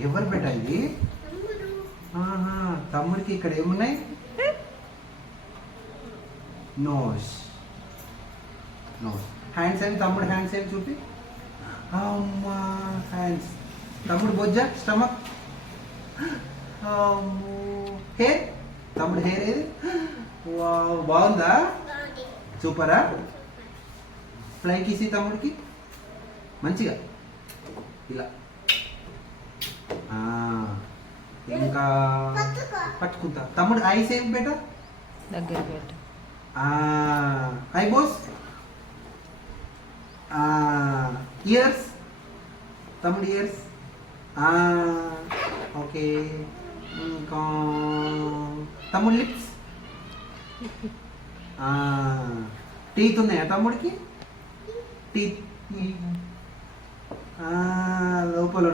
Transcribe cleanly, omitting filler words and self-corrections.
ఎవరు బేట ఇది? ఆహా, తమ్ముడికి ఇక్కడ ఏమున్నాయి? నోస్. నోస్. హ్యాండ్స్ అని తమ్ముడు హ్యాండ్స్ అని చూపి. అమ్మా హ్యాండ్స్. తమ్ముడు బొజ్జ స్టమక్. హెయిర్. తమ్ముడు హెయిర్ ఏది? వావ్, బాగుందా? సూపరా? ఫ్లై కిసి తమ్ముడికి మంచిగా ఇలా. ఇంకా పట్టుకుంటా. తమ్ముడు ఐస్ ఏం బేట? దగ్గర పెట్టు. ఐబోస్. ఇయర్స్. తమ్ముడు ఇయర్స్. ఓకే. ఇంకా తమ్ముడు లిప్స్. టీత్ ఉన్నాయా తమ్ముడికి? టీత్ లోపల